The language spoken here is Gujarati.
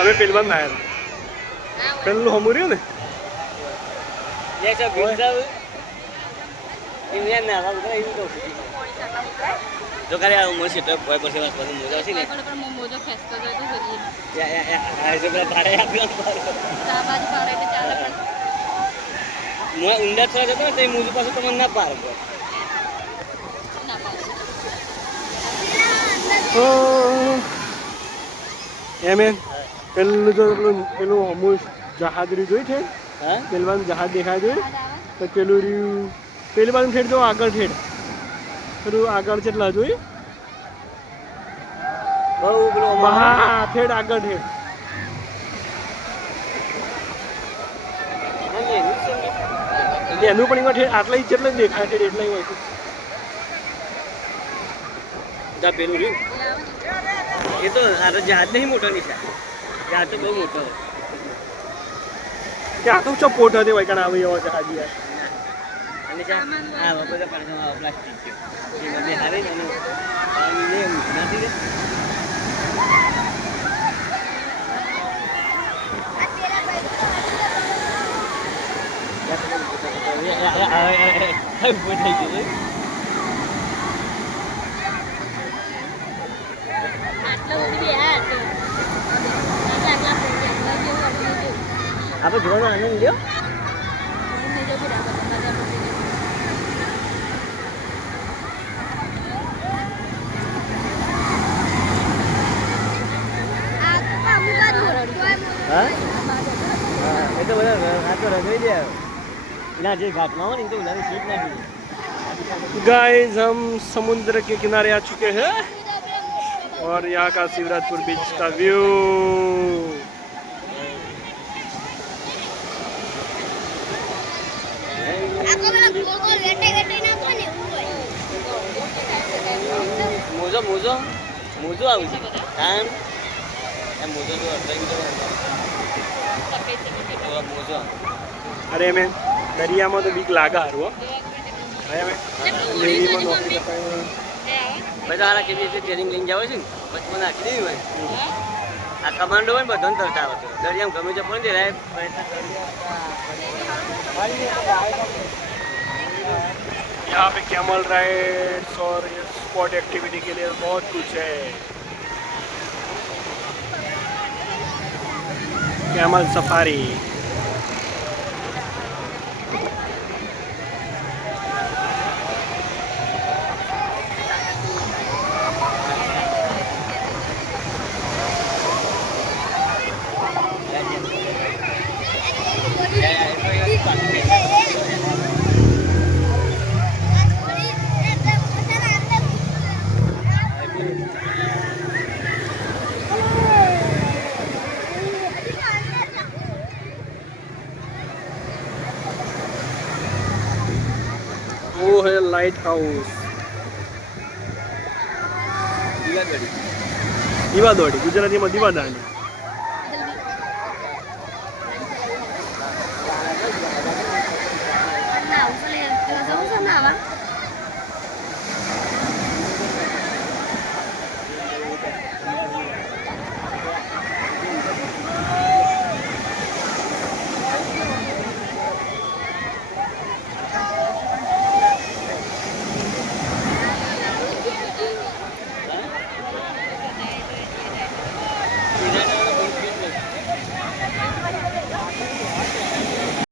અમે પેલમાં ના આવ્યા પેલું હમું રહ્યું ને જો કરે આ મોસી તો કોઈ પાસે વાત કરું મોજા છે ને મોજો ફેસ્ટો જાય તો જોઈએ આ જો પેલા ભાડે આપ્યો ચા બાજુ ભાડે એટલે ચાલે પણ હું ઊંડા થવા જતો ને તે મોજું પાસે તમને ના પાર ના પાડે એમ પેલું જો પેલું હમું જહાજ રહ્યું જોઈ છે હા પેલવાનું જહાજ દેખાય છે તો પેલું રહ્યું પેલી બાજુ ઠેડ જો આગળ ઠેડ પેલું આગળ કેટલા જોઈ બહુ પેલો હા ઠેડ આગળ ઠેડ એનું પણ એમાં ઠેડ આટલા જેટલા જ દેખાય ઠેડ એટલા હોય છે જા પેલું રહ્યું એ તો આ તો જહાજ નહીં મોટો નિશા જહાજ તો બહુ મોટો ત્યાં તો ચપોટ હતી હોય કારણ આવી એવા જહાજ યાર અને હા બધા પડતો પ્લાસ્ટિક છે એ બધે હારે ને પાણી નથી રે આપણે જોવાનો આનંદ લ્યો હા એ તો બધા આ તો રગડી દે ના જે ઘાટમાં હોય ને તો ઉલાની સીટ નાખી गाइस हम समुद्र के किनारे आ चुके हैं और यहाँ का शिवराजपुर बीच का व्यू મોજો મોજો મોજો આવું છે કામ એમ મોજો તો મોજો अरे मैं दरिया में तो बीक लागा हरવો લેવીમાં નોકરી કરતા બધા હારા કેવી રીતે ટ્રેનિંગ લઈને જાવ છે ને પછી મને આખી દેવી હોય આ કમાન્ડો હોય ને બધાને તરતા આવતો દરિયામાં ગમે તે પણ દે यहाँ पे कैमल राइड्स और स्पॉट एक्टिविटी के लिए बहुत कुछ है कैमल सफारी वो है लाइट हाउस દીવાદોડી ગુજરાતીમાં દીવાદાંડી ના ઉપર જવું છે ને આવા